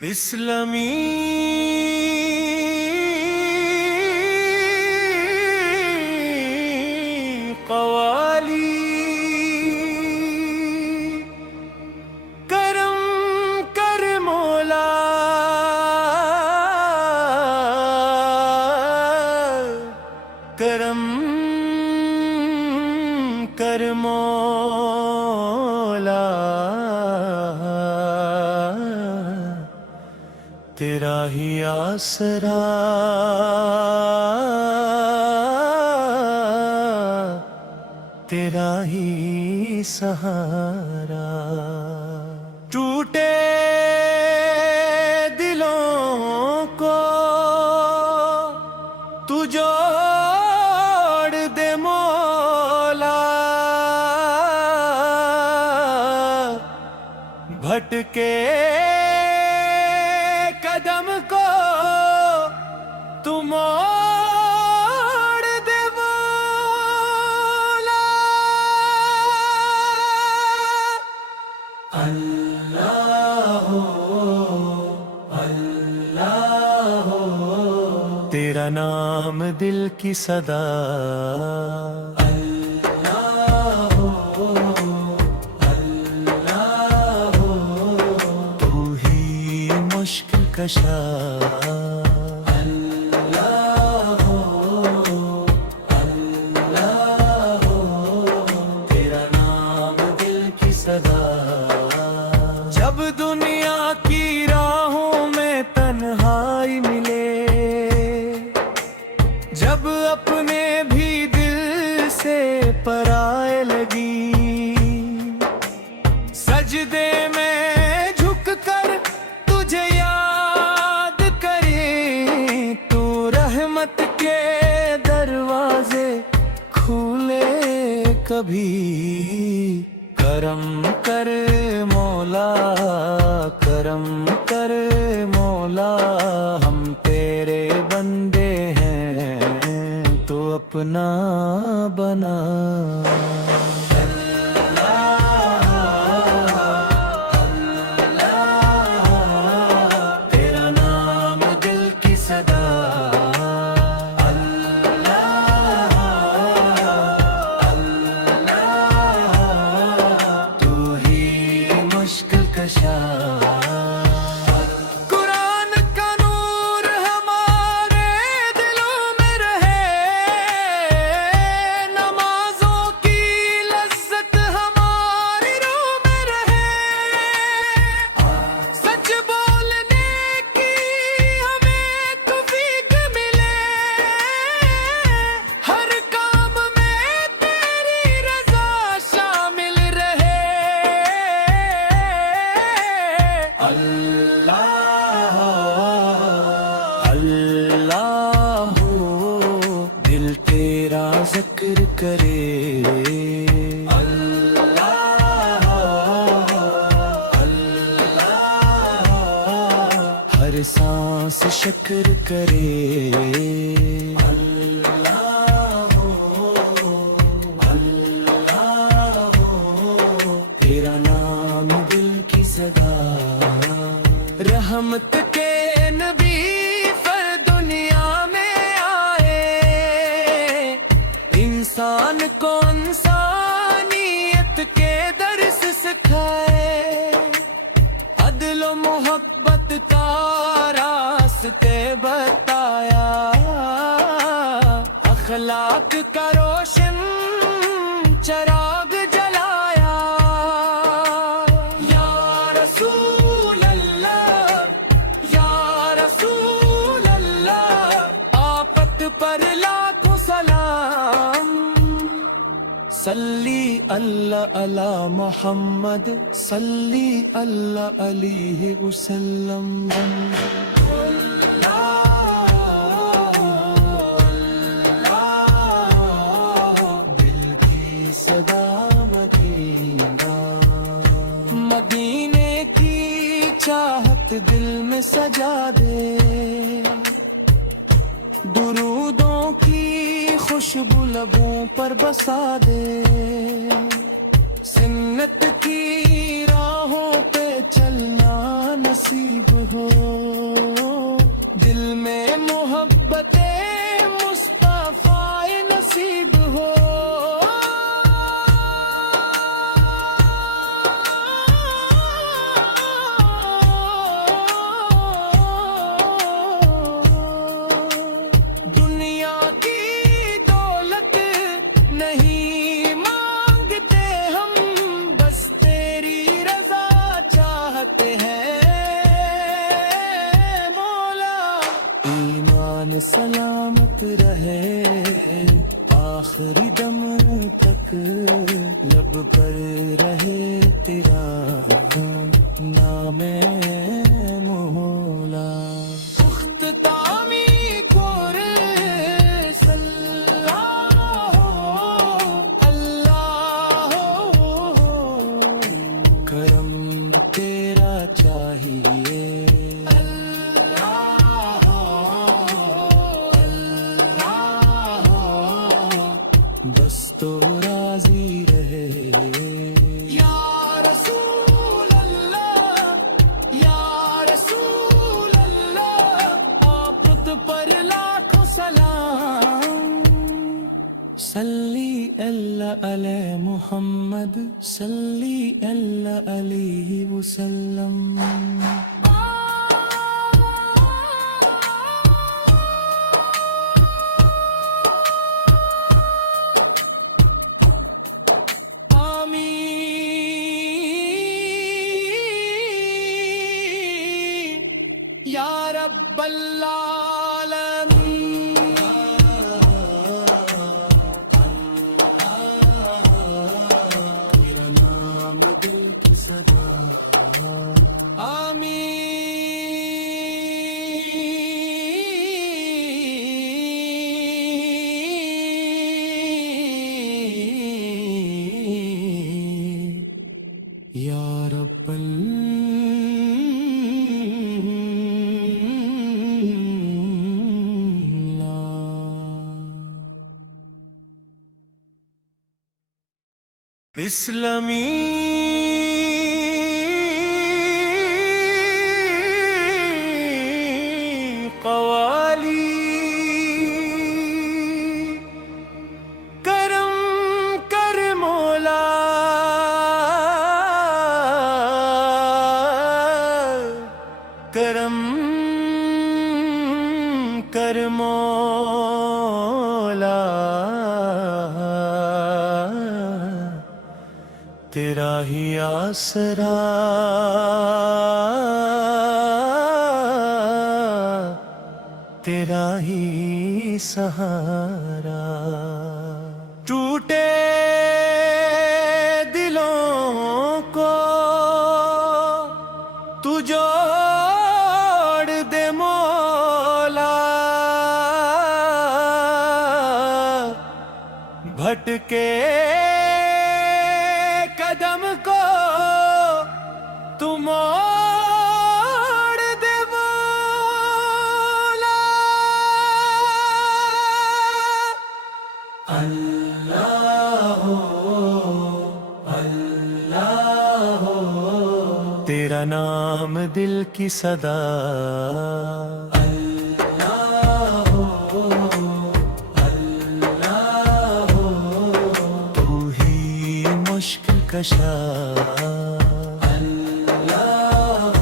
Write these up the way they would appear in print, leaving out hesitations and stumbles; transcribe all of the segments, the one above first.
اسلامی قوالی کرم کر مولا، کرم کر مولا، تیرا ہی آسرا تیرا ہی سہارا، ٹوٹے دلوں کو تو جوڑ دے مولا، بھٹکے قدم کو تو موڑ دے مولا، اللہ ہو اللہ ہو، تیرا نام دل کی صدا، اللہ ہو اللہ ہو، تو ہی مشکل کشا، اللہ ہو اللہ ہو، تیرا نام دل کی صدا، جب دنیا کی راہوں میں تنہائی ملے، جب اپنے بھی دل سے پرائے لگی، سجدے میں جھک کر تجھے یاد کریں، تو رحمت کے دروازے کھولے کبھی، کرم کر مولا کرم کر مولا، ہم تیرے بندے ہیں تو اپنا بنا، تیرا نام دل کی صدا، تو ہی مشکل کشا، قرآن کا نور ہمارے دلوں میں رہے، نمازوں کی لذت ہماری روح میں رہے، سچ بولنے کی ہمیں توفیق ملے، ہر کام میں تیری رضا شامل رہے، اللہ اللہ ہو، دل تیرا ذکر کرے، اللہ اللہ، ہر سانس شکر کرے، اللہ اللہ، تیرا نام دل کی صدا، رحمت کے نبی پر دنیا میں آئے، انسان کو انسانیت کے درس سکھائے، عدل و محبت کا راستے بتایا، اخلاق کا روشن چراغ جلایا، یا رسول اللہ یا رسول اللہ، آفت پر لاکھوں سلام، صلی اللہ علی محمد صلی اللہ علیہ وسلم، دل کی صدا مدینہ، مدینے کی چاہت دل میں سجا دے، درودوں کی خوشبو لبوں پر بسا دے، سنت کی راہوں پہ چلنا نصیب ہو، دل میں محبت مصطفیٰ نصیب ہو، دنیا کی دولت نہیں مانگتے ہم، بس تیری رضا چاہتے ہیں مولا، ایمان سلامت رہے آخری دم تک، لب پر رہے تیرا نام مولا، پخت تعمی کور صلاح اللہ کرم تیرا چاہیے، بس تو راضی رہے یا رسول اللہ، یا رسول اللہ، آپ پر لاکھوں سلام، صلی اللہ علیہ محمد، صلی اللہ علیہ وسلم۔ یا رب العالمین، تیرا نام دل کی صدا، آمین یا رب اسلامی قوالی کرم کر مولا، کرم کر مولا، تیرا ہی آسرا تیرا ہی سہارا، ٹوٹے دلوں کو تو جوڑ دے مولا، بھٹکے قدم کو تو موڑ دے مولا، اللہ اللہ تیرا نام دل کی صدا، مشکل کشا، اللہ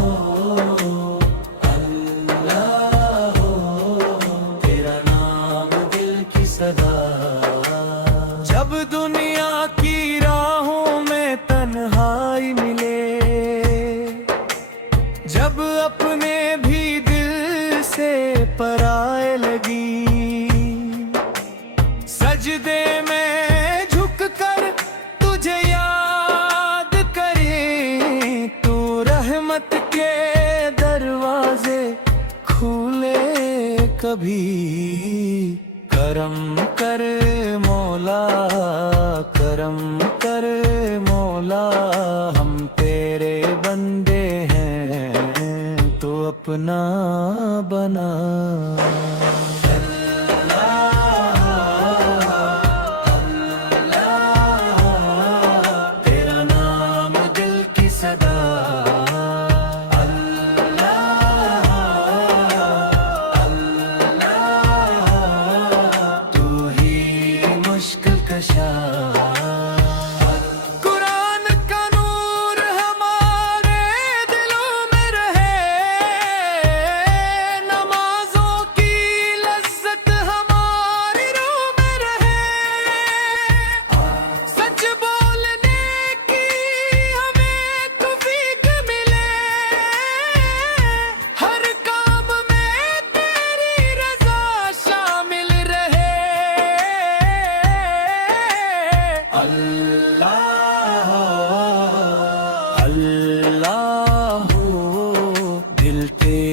اللہ تیرا نام دل کی صدا، جب دنیا کی راہوں میں تنہائی ملے، جب اپنے بھی دل سے پرائے لگی، سجدے میں جھک کر تجھے یاد کریں، تو رحمت کے دروازے کھولے کبھی، کرم کر مولا، کرم کر مولا، ہم تیرے بندے ہیں تو اپنا بنا، تیرا نام دل کی صدا، اللہ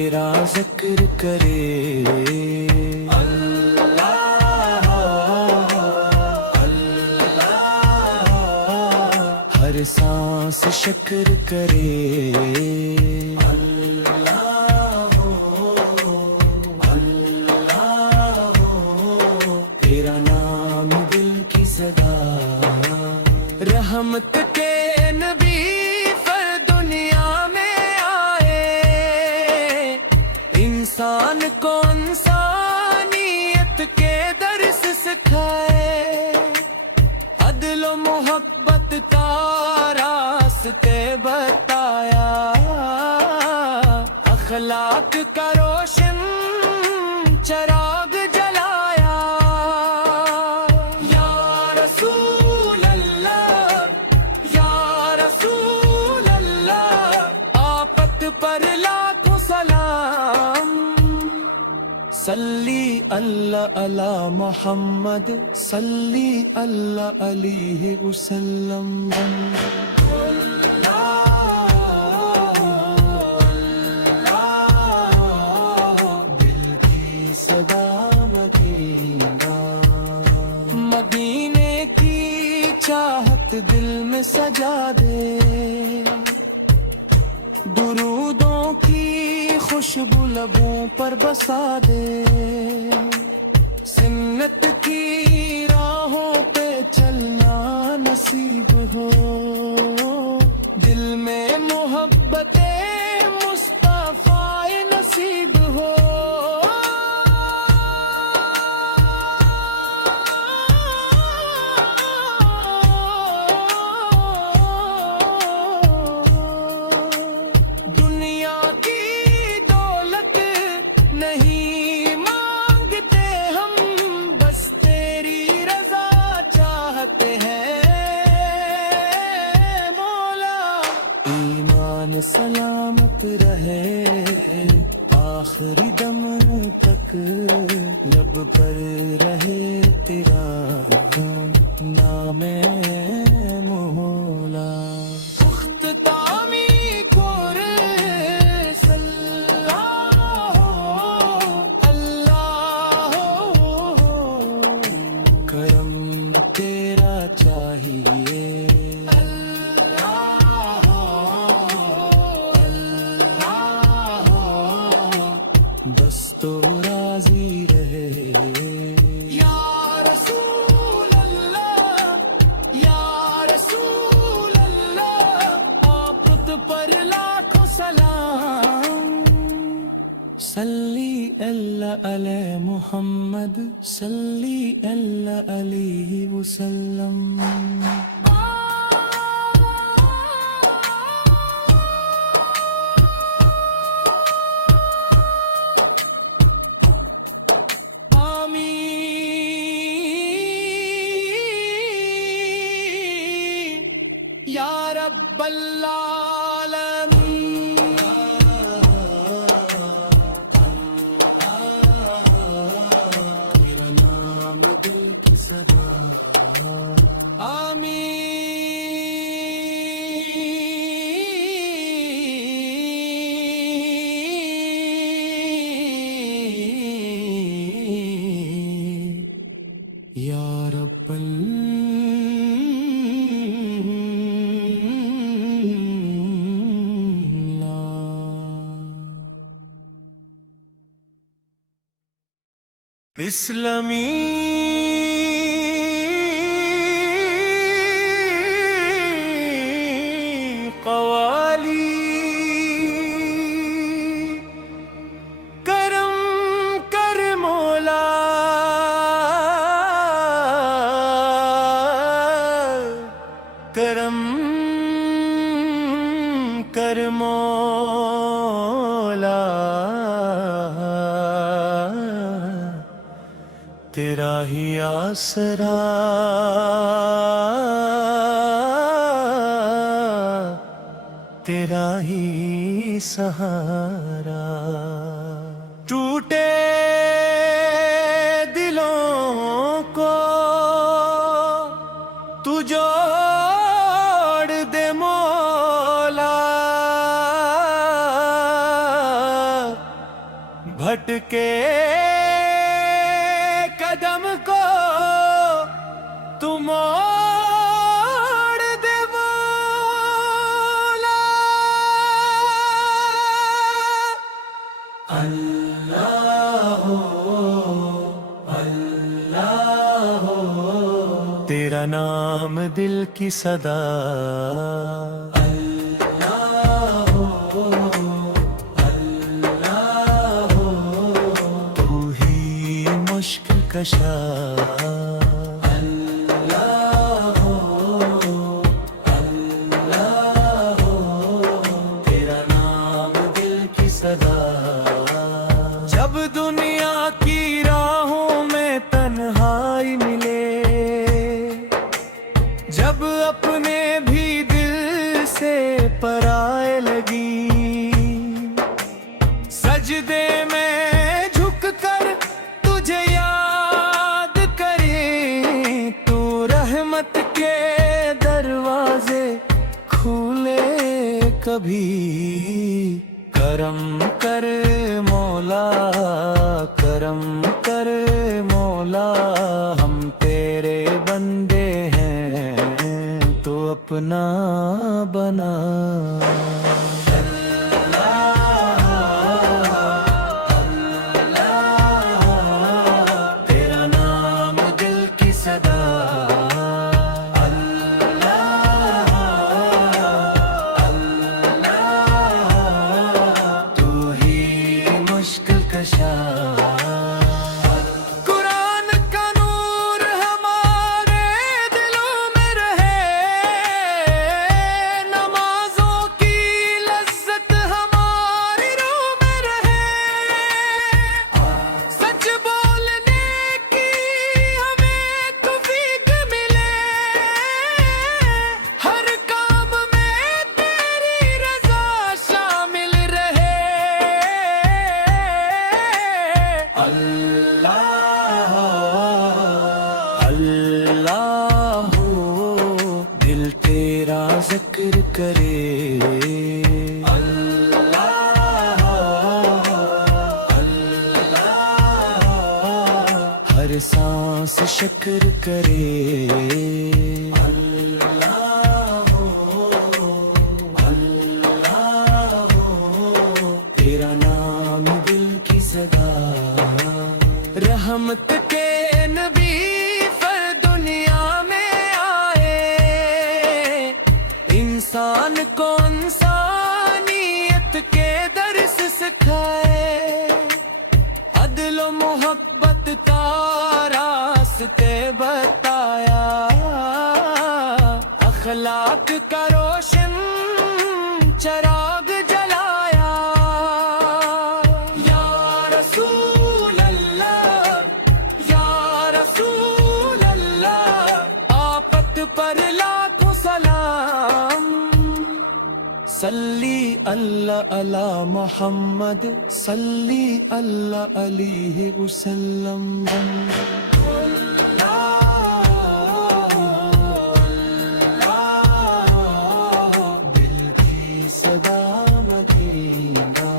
تیرا ذکر کرے اللہ اللہ، ہر سانس شکر کرے اللہ اللہ، تیرا نام دل کی صدا، رحمت کے نبی پر دنیا میں آئے، انسان کو انسانیت کے درس سکھائے، عدل و محبت کا راستے بتایا، اخلاق کا روشن چراغ جلایا، یا رسول اللہ یا رسول اللہ، آفت پر لاکھوں سلام، صلی اللہ علی محمد صلی اللہ علیہ وسلم، دل کی صدا مدینہ، مدینے کی چاہت دل میں سجا دے، درودوں کی خوشبو لبوں پر بسا دے، سنت کی راہوں پہ چلنا نصیب ہو، دل میں محبت مصطفیٰ نصیب ہو، دنیا کی دولت نہیں مانگتے ہم، بس تیری رضا چاہتے ہیں مولا، ایمان سلامت رہے آخری دم تک، لب پر رہے تیرا نام مولا، پخت تعمی کور اللہ اللہ، کرم تیرا چاہیے اللہ اللہ، بس تو راضی رہے، یا رسول اللہ یا رسول اللہ، آفت پر لاکھوں سلام، صلی اللہ علی محمد صلی اللہ علیہ وسلم، آمین یا رب العالمین، تیرا نام دل کی صدا، آمین یا رب اسلامی قوالی، کرم کر مولا، کرم کر مولا، تیرا ہی آسرا، تیرا ہی سہارا، ٹوٹے دلوں کو تو جوڑ دے مولا، بھٹکے قدم کو تو موڑ دے مولا اللہ اللہ تیرا نام دل کی صدا مشکل کشا اللہ اللہ تیرا نام دل کی صدا جب دنیا کی راہوں میں تنہائی ملے جب اپنے بھی دل سے پرائے لگی سجدے میں جھک کر تجھے یاد کریں تو رحمت کے دروازے کھولے کبھی کرم کر مولا کرم کر مولا ہم تیرے بندے ہیں تو اپنا بنا قرآن کا نور ہمارے دلوں میں رہے نمازوں کی لذت ہماری روح میں رہے سچ بولنے کی ہمیں توفیق ملے ہر کام میں تیری رضا شامل رہے اللہ اللہ دل تیرا ذکر کرے اللہ اللہ ہر سانس شکر کرے اللہ اللہ تیرا نام دل کی صدا رحمت کے نبی پر دنیا میں آئے انسان کو انسانیت کے درس سکھائے عدل و محبت کا راستے بتایا اخلاق کا روشن چراغ جلایا یا رسول آفت پر لاکھوں سلام صلی اللہ علی محمد صلی اللہ علیہ وسلم دل کی صدا مدینہ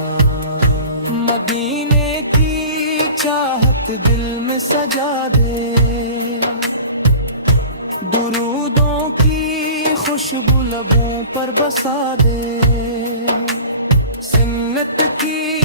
مدینے کی چاہت دل میں سجا دے درودوں کی خوشبو لبوں پر بسا دے سنت کی